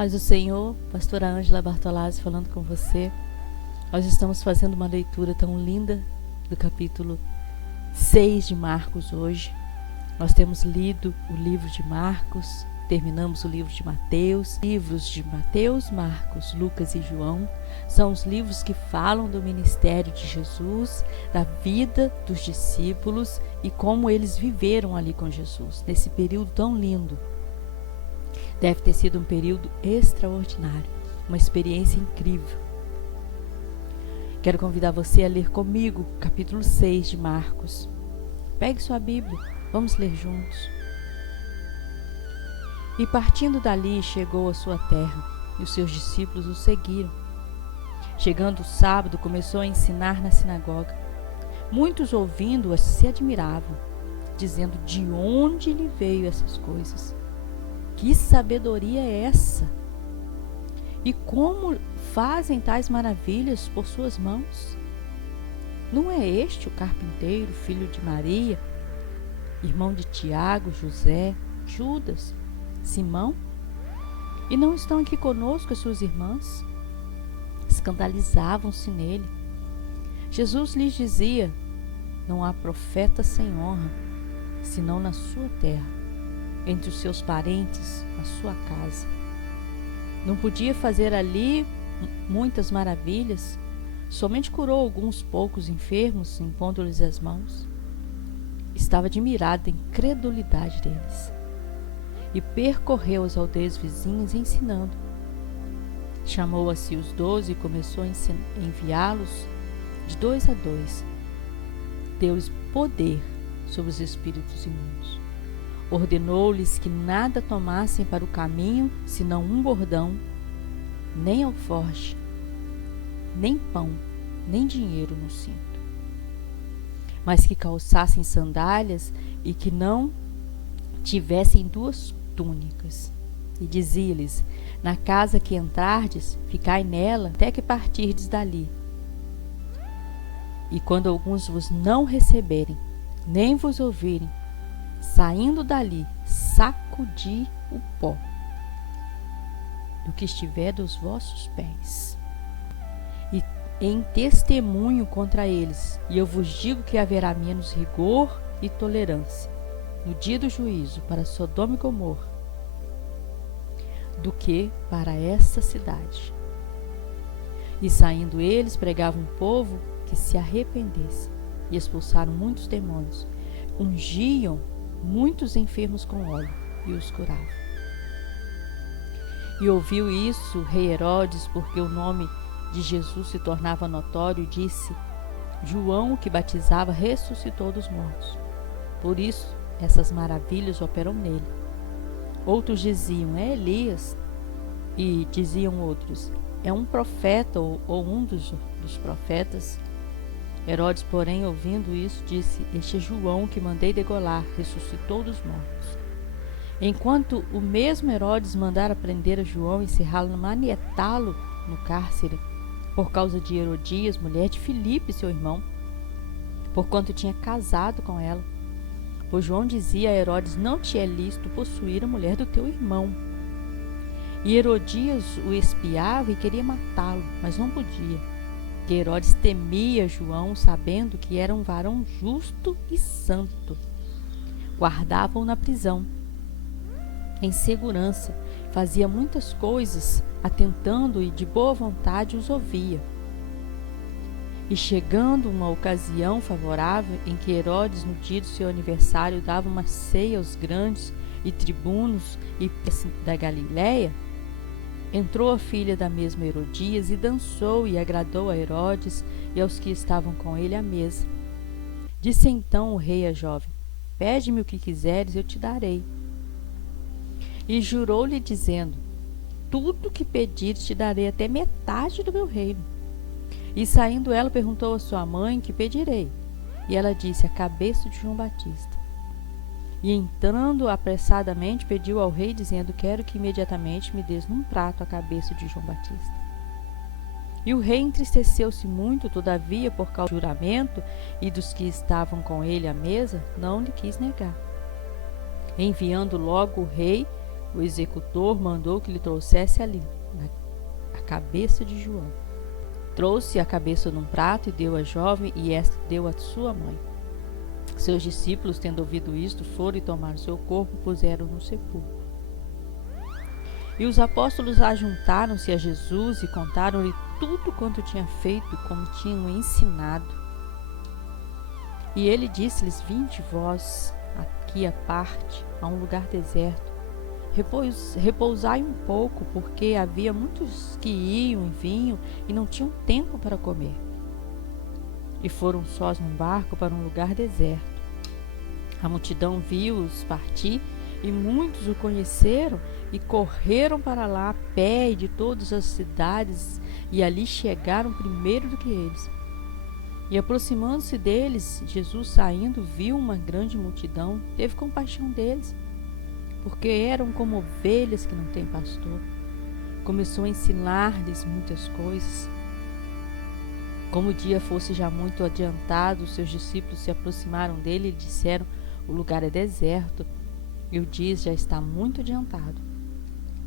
Paz do Senhor, pastora Ângela Bartolazzi falando com você. Nós estamos fazendo uma leitura tão linda do capítulo 6 de Marcos hoje. Nós temos lido o livro de Marcos, terminamos o livro de Mateus. Livros de Mateus, Marcos, Lucas e João são os livros que falam do ministério de Jesus, da vida dos discípulos e como eles viveram ali com Jesus, nesse período tão lindo. Deve ter sido um período extraordinário, uma experiência incrível. Quero convidar você a ler comigo o capítulo 6 de Marcos. Pegue sua Bíblia, vamos ler juntos. E partindo dali, chegou à sua terra, e os seus discípulos o seguiram. Chegando o sábado, começou a ensinar na sinagoga. Muitos ouvindo-o se admiravam, dizendo: de onde lhe veio essas coisas? Que sabedoria é essa? E como fazem tais maravilhas por suas mãos? Não é este o carpinteiro, filho de Maria, irmão de Tiago, José, Judas, Simão? E não estão aqui conosco as suas irmãs? Escandalizavam-se nele. Jesus lhes dizia: não há profeta sem honra, senão na sua terra, entre os seus parentes, na sua casa. Não podia fazer ali muitas maravilhas, somente curou alguns poucos enfermos, impondo-lhes as mãos. Estava admirado da incredulidade deles. E percorreu as aldeias vizinhas ensinando. Chamou a si os 12 e começou a enviá-los de 2 a 2. Deu-lhes poder sobre os espíritos imundos. Ordenou-lhes que nada tomassem para o caminho, senão um bordão, nem alforje, nem pão, nem dinheiro no cinto. Mas que calçassem sandálias e que não tivessem 2 túnicas. E dizia-lhes: na casa que entrardes, ficai nela até que partirdes dali. E quando alguns vos não receberem, nem vos ouvirem, saindo dali, sacudi o pó do que estiver dos vossos pés, e em testemunho contra eles. E eu vos digo que haverá menos rigor e tolerância no dia do juízo para Sodoma e Gomorra do que para essa cidade. E saindo eles, pregavam o povo que se arrependesse, e expulsaram muitos demônios, ungiam muitos enfermos com óleo e os curavam. E ouviu isso o rei Herodes, porque o nome de Jesus se tornava notório, e disse: João, o que batizava, ressuscitou dos mortos. Por isso essas maravilhas operam nele. Outros diziam: é Elias. E diziam outros: é um profeta ou um dos profetas. Herodes, porém, ouvindo isso, disse: este é João que mandei degolar, ressuscitou dos mortos. Enquanto o mesmo Herodes mandara prender a João e cerrá-lo, manietá-lo no cárcere, por causa de Herodias, mulher de Filipe, seu irmão, porquanto tinha casado com ela. Pois João dizia a Herodes: não te é lícito possuir a mulher do teu irmão. E Herodias o espiava e queria matá-lo, mas não podia, que Herodes temia João, sabendo que era um varão justo e santo. Guardava-o na prisão, em segurança, fazia muitas coisas, atentando e de boa vontade os ouvia. E chegando uma ocasião favorável, em que Herodes, no dia do seu aniversário, dava uma ceia aos grandes e tribunos e da Galiléia, entrou a filha da mesma Herodias e dançou e agradou a Herodes e aos que estavam com ele à mesa. Disse então o rei à jovem: pede-me o que quiseres, eu te darei. E jurou-lhe dizendo: tudo que pedires te darei, até metade do meu reino. E saindo ela, perguntou a sua mãe: que pedirei? E ela disse: a cabeça de João Batista. E entrando apressadamente, pediu ao rei, dizendo: quero que imediatamente me des num prato a cabeça de João Batista. E o rei entristeceu-se muito, todavia, por causa do juramento e dos que estavam com ele à mesa, não lhe quis negar. Enviando logo o rei O executor mandou que lhe trouxesse ali a cabeça de João. Trouxe a cabeça num prato e deu à jovem, e esta deu à sua mãe. Seus discípulos, tendo ouvido isto, foram e tomaram seu corpo e puseram no sepulcro. E os apóstolos ajuntaram-se a Jesus e contaram-lhe tudo quanto tinha feito, como tinham ensinado. E ele disse-lhes: Vinde vós aqui à parte, a um lugar deserto. Repousai um pouco, porque havia muitos que iam e vinham e não tinham tempo para comer. E foram sós num barco para um lugar deserto. A multidão viu-os partir, e muitos o conheceram e correram para lá a pé e de todas as cidades, e ali chegaram primeiro do que eles. E aproximando-se deles, Jesus, saindo, viu uma grande multidão, teve compaixão deles, porque eram como ovelhas que não têm pastor. Começou a ensinar-lhes muitas coisas. Como o dia fosse já muito adiantado, os seus discípulos se aproximaram dele e disseram: O lugar é deserto, e o dia já está muito adiantado.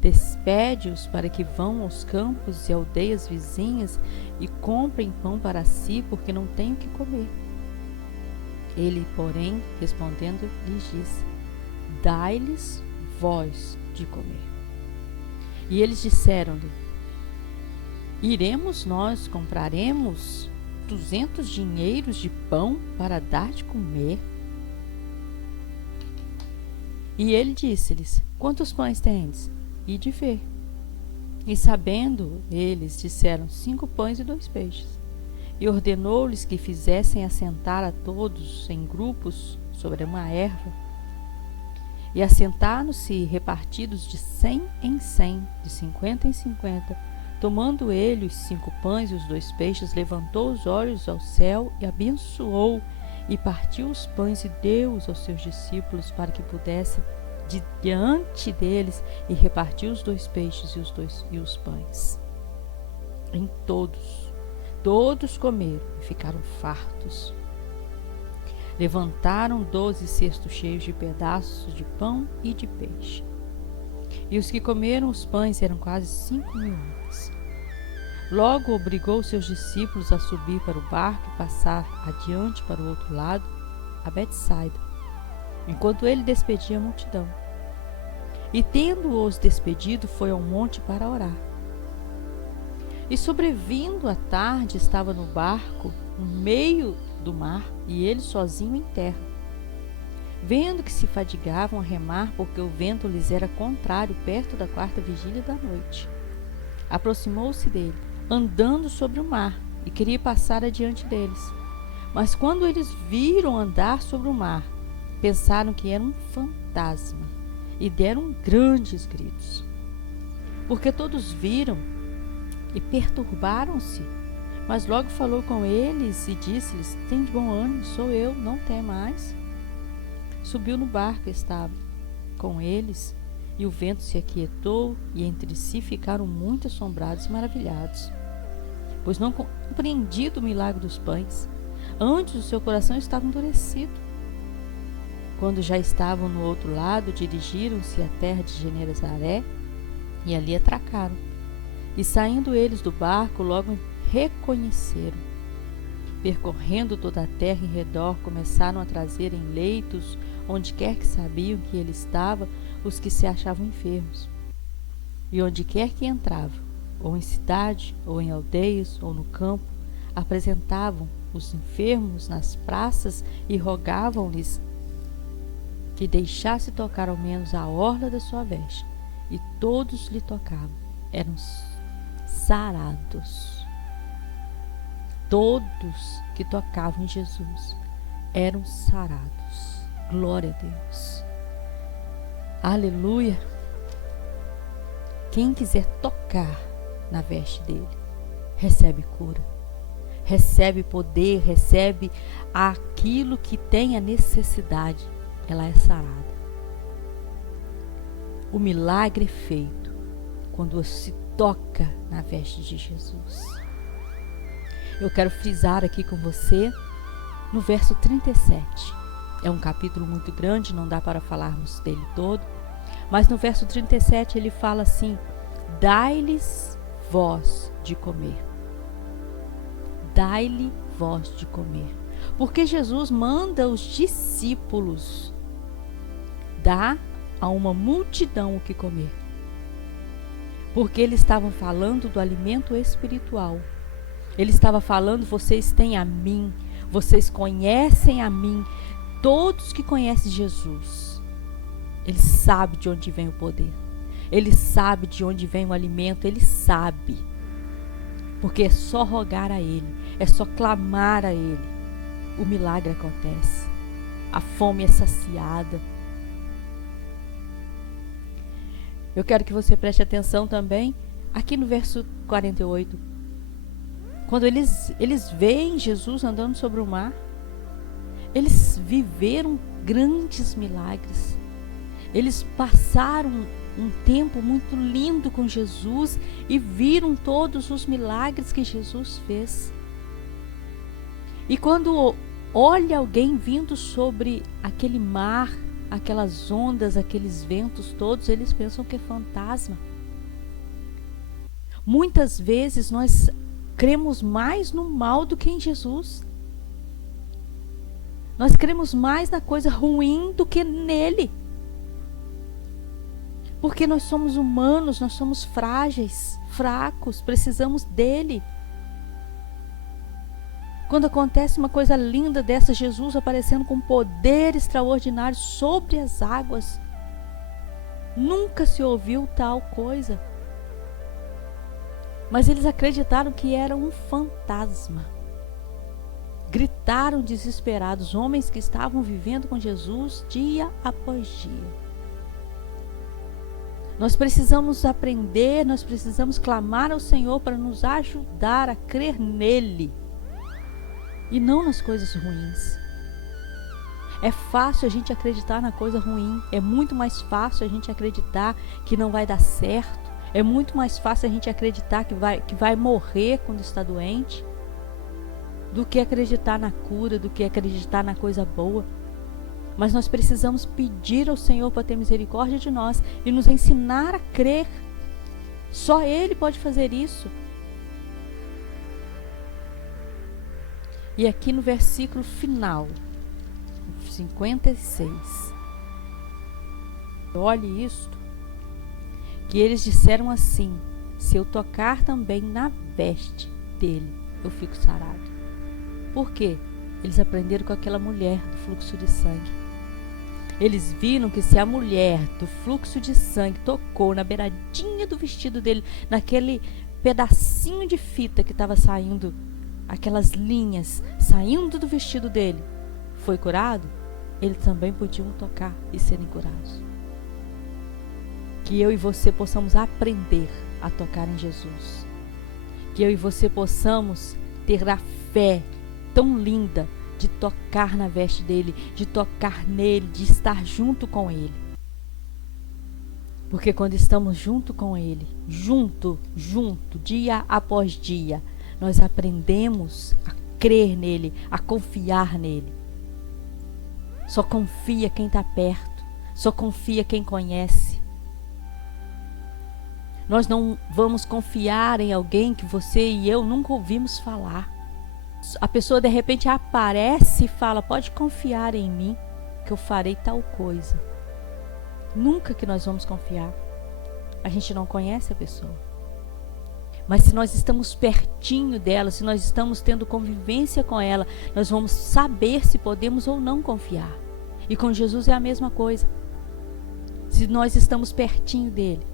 Despede-os para que vão aos campos e aldeias vizinhas e comprem pão para si, porque não têm o que comer. Ele, porém, respondendo, lhes disse: Dai-lhes vós de comer. E eles disseram-lhe: Iremos nós, compraremos 200 dinheiros de pão para dar de comer? E ele disse-lhes: Quantos pães tendes? Ide ver. E sabendo eles, disseram: 5 pães e 2 peixes. E ordenou-lhes que fizessem assentar a todos em grupos sobre uma erva. E assentaram-se repartidos de 100 em 100, de 50 em 50. Tomando ele os 5 pães e os 2 peixes, levantou os olhos ao céu e abençoou, e partiu os pães e deu-os aos seus discípulos para que pudessem diante deles, e repartiu os 2 peixes e os pães. Em todos comeram e ficaram fartos. Levantaram 12 cestos cheios de pedaços de pão e de peixe. E os que comeram os pães eram quase 5.000 homens. Logo obrigou seus discípulos a subir para o barco e passar adiante para o outro lado, a Betsaida, enquanto ele despedia a multidão. E tendo-os despedido, foi ao monte para orar. E sobrevindo a tarde, estava no barco, no meio do mar, e ele sozinho em terra. Vendo que se fadigavam a remar, porque o vento lhes era contrário, perto da 4ª vigília da noite, aproximou-se dele, andando sobre o mar, e queria passar adiante deles. Mas quando eles viram andar sobre o mar, pensaram que era um fantasma, e deram grandes gritos. Porque todos viram e perturbaram-se. Mas logo falou com eles e disse-lhes: Tende bom ânimo, sou eu, não temais. Subiu no barco e estava com eles, e o vento se aquietou, e entre si ficaram muito assombrados e maravilhados, pois não compreendido o milagre dos pães. Antes o seu coração estava endurecido. Quando já estavam no outro lado, dirigiram-se à terra de Genesaré e ali atracaram. E saindo eles do barco, logo reconheceram. Percorrendo toda a terra em redor, começaram a trazer em leitos, onde quer que sabiam que ele estava, os que se achavam enfermos. E onde quer que entravam, ou em cidade, ou em aldeias, ou no campo, apresentavam os enfermos nas praças e rogavam-lhes que deixasse tocar ao menos a orla da sua veste. E todos lhe tocavam, eram sarados. Todos que tocavam em Jesus eram sarados. Glória a Deus. Aleluia. Quem quiser tocar na veste dele, recebe cura, recebe poder, recebe aquilo que tem a necessidade. Ela é sarada. O milagre é feito quando se toca na veste de Jesus. Eu quero frisar aqui com você no verso 37. É um capítulo muito grande, não dá para falarmos dele todo, Mas no verso 37 ele fala assim: dai-lhes vós de comer. Dai-lhe vós de comer. Porque Jesus manda os discípulos dar a uma multidão o que comer. Porque eles estavam falando do alimento espiritual. Ele estava falando: vocês têm a mim, vocês conhecem a mim. Todos que conhecem Jesus, ele sabe de onde vem o poder. Ele sabe de onde vem o alimento, ele sabe. Porque é só rogar a ele, é só clamar a ele. O milagre acontece. A fome é saciada. Eu quero que você preste atenção também aqui no verso 48. Quando eles veem Jesus andando sobre o mar, eles viveram grandes milagres. Eles passaram um tempo muito lindo com Jesus e viram todos os milagres que Jesus fez. E quando olha alguém vindo sobre aquele mar, aquelas ondas, aqueles ventos todos, eles pensam que é fantasma. Muitas vezes nós cremos mais no mal do que em Jesus. Nós cremos mais na coisa ruim do que nele. Porque nós somos humanos, nós somos frágeis, fracos, precisamos dele. Quando acontece uma coisa linda dessa, Jesus aparecendo com poder extraordinário sobre as águas, nunca se ouviu tal coisa. Mas eles acreditaram que era um fantasma. Gritaram desesperados, homens que estavam vivendo com Jesus dia após dia. Nós precisamos aprender, nós precisamos clamar ao Senhor para nos ajudar a crer nele e não nas coisas ruins. É fácil a gente acreditar na coisa ruim, é muito mais fácil a gente acreditar que não vai dar certo, é muito mais fácil a gente acreditar que vai morrer quando está doente, do que acreditar na cura, do que acreditar na coisa boa. Mas nós precisamos pedir ao Senhor para ter misericórdia de nós e nos ensinar a crer. Só Ele pode fazer isso. E aqui no versículo final, 56, olhe isto, que eles disseram assim: se eu tocar também na veste dele, eu fico sarado. Por quê? Eles aprenderam com aquela mulher do fluxo de sangue. Eles viram que se a mulher do fluxo de sangue tocou na beiradinha do vestido dele, naquele pedacinho de fita que estava saindo, aquelas linhas saindo do vestido dele, foi curado, eles também podiam tocar e serem curados. Que eu e você possamos aprender a tocar em Jesus. Que eu e você possamos ter a fé tão linda de tocar na veste dele, de tocar nele, de estar junto com ele. Porque quando estamos junto com ele, junto, dia após dia, nós aprendemos a crer nele, a confiar nele. Só confia quem está perto, só confia quem conhece. Nós não vamos confiar em alguém que você e eu nunca ouvimos falar. A pessoa de repente aparece e fala: pode confiar em mim que eu farei tal coisa. Nunca que nós vamos confiar. A gente não conhece a pessoa. Mas se nós estamos pertinho dela, se nós estamos tendo convivência com ela, nós vamos saber se podemos ou não confiar. E com Jesus é a mesma coisa. Se nós estamos pertinho dele,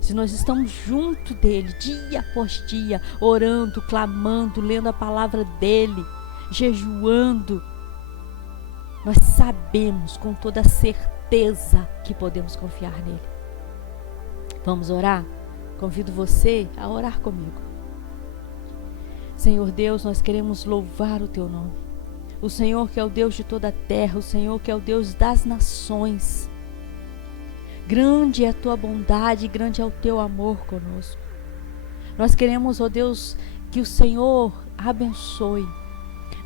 se nós estamos junto dele, dia após dia, orando, clamando, lendo a palavra dele, jejuando, nós sabemos com toda certeza que podemos confiar nele. Vamos orar? Convido você a orar comigo. Senhor Deus, nós queremos louvar o teu nome. O Senhor que é o Deus de toda a terra, o Senhor que é o Deus das nações. Grande é a tua bondade, grande é o teu amor conosco. Nós queremos, ó Deus, que o Senhor abençoe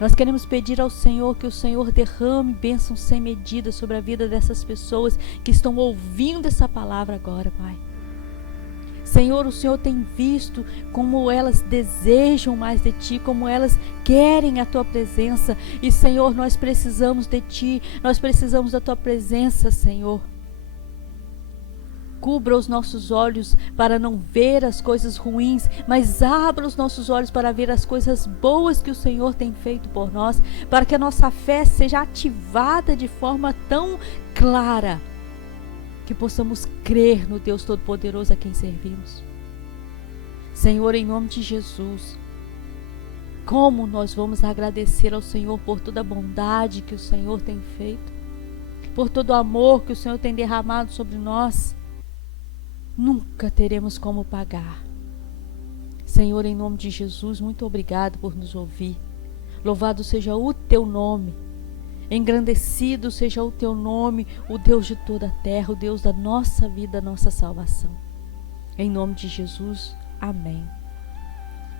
Nós queremos pedir ao Senhor que o Senhor derrame bênçãos sem medida sobre a vida dessas pessoas que estão ouvindo essa palavra agora, Pai. Senhor, o Senhor tem visto como elas desejam mais de Ti, como elas querem a Tua presença. E, Senhor, nós precisamos de Ti, nós precisamos da Tua presença, Senhor. Cubra os nossos olhos para não ver as coisas ruins, mas abra os nossos olhos para ver as coisas boas que o Senhor tem feito por nós, para que a nossa fé seja ativada de forma tão clara, que possamos crer no Deus Todo-Poderoso a quem servimos. Senhor, em nome de Jesus, como nós vamos agradecer ao Senhor por toda a bondade que o Senhor tem feito, por todo o amor que o Senhor tem derramado sobre nós. Nunca teremos como pagar. Senhor, em nome de Jesus, muito obrigado por nos ouvir. Louvado seja o Teu nome. Engrandecido seja o Teu nome, o Deus de toda a terra, o Deus da nossa vida, nossa salvação. Em nome de Jesus, amém.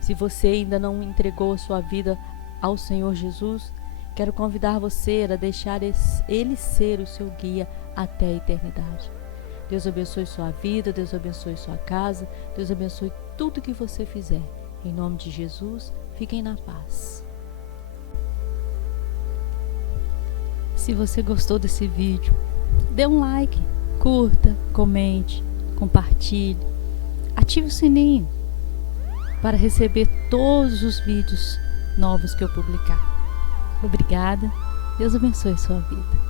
Se você ainda não entregou a sua vida ao Senhor Jesus, quero convidar você a deixar Ele ser o seu guia até a eternidade. Deus abençoe sua vida, Deus abençoe sua casa, Deus abençoe tudo que você fizer. Em nome de Jesus, fiquem na paz. Se você gostou desse vídeo, dê um like, curta, comente, compartilhe, ative o sininho para receber todos os vídeos novos que eu publicar. Obrigada, Deus abençoe sua vida.